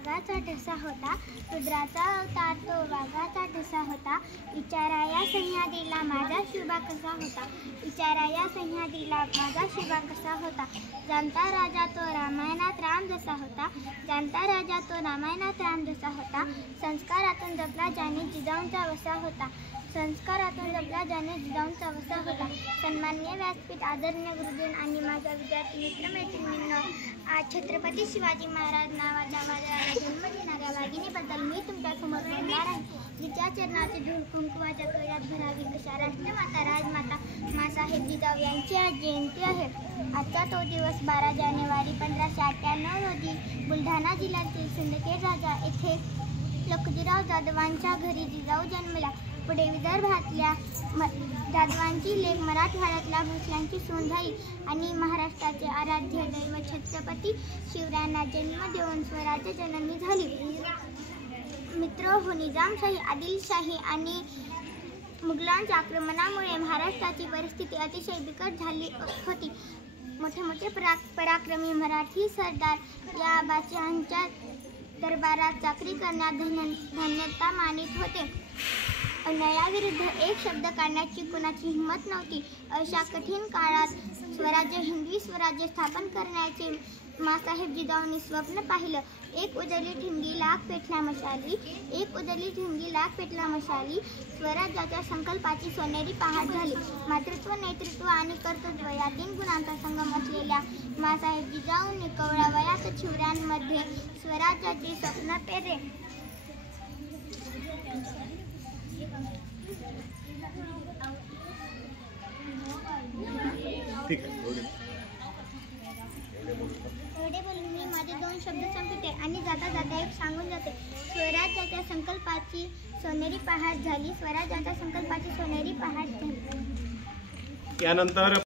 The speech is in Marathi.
वाघाचा ठसा होता, रुद्राचा अवतार तो वाघाचा ठसा होता. विचारा या सह्याद्रीला माझा शिवबा कसा होता, विचारा या सह्याद्रीला माझा शिवबा कसा होता. जाणता राजा तो रामायणात राम जसा होता, जाणता राजा तो रामायणात राम जसा होता. संस्कारातून जपला ज्याने जिजाऊंचा वसा होता, संस्कारातून जपला ज्याने जिजाऊंचा वसा होता. सन्माननीय व्यासपीठ, आदरणीय गुरुजन आणि माझ्या विद्यार्थी मित्रमैत्रिणींनो, आज छत्रपती शिवाजी महाराज नावाच्या माझ्या जन्म घेणाऱ्या वाघिणीबद्दल मी तुमच्यासमोर बोलणार आहे. जिच्या चरणाचे धूळ कुंकवाच्या कळ्यात भरावी अशा राष्ट्रमाता राजमाता माँसाहेब जिजाऊ यांची आज जयंती आहे. आजचा तो दिवस 12 जानेवारी 1598 रोजी बुलढाणा जिल्ह्यातील सिंदखेड राजा येथे लखुजीराव जाधवांच्या घरी जिजाऊ जन्मला. पुढे विदर्भातल्या जाधवांची लेक मराठवाड्यातल्या भोसल्यांची सून झाली आणि महाराष्ट्राचे आराध्य दैवत छत्रपती शिवरायांना जन्म देऊन स्वराज्य जननी झाली. मित्रहो, निजामशाही, आदिलशाही आणि मुघलांच्या आक्रमणामुळे महाराष्ट्राची परिस्थिती अतिशय बिकट झाली होती. मोठे मोठे पराक्रमी मराठी सरदार या बादशहांच्या दरबारात चाकरी करण्यात धन्यता मानित होते. अन्यायाविरुद्ध एक शब्द काढण्याची कुणाची हिंमत नव्हती. अशा कठीण काळात हिंदवी स्वराज्य स्थापन करण्याचे माँसाहेब जिजाऊंनी स्वप्न पाहिलं. एक उजळली ठिणगी लाख पेटल्या मशाली, एक उजळली ठिणगी लाख पेटल्या मशाली. स्वराज्याच्या संकल्पाची सोनेरी पहाट झाली. मातृत्व, नेतृत्व आणि कर्तृत्व या 3 गुणांचा संगम असलेल्या माँसाहेब जिजाऊंनी कवळ्या वयात शिवरायांमध्ये स्वराज्याचे स्वप्न पेरले. एवढे बोलून मी माझे 2 शब्द संपवते आणि जाता जाता एक सांगून जाते. स्वराज्याच्या संकल्पाची सोनेरी पहाट झाली, स्वराज्याच्या संकल्पाची सोनेरी पहाट झाली. यानंतर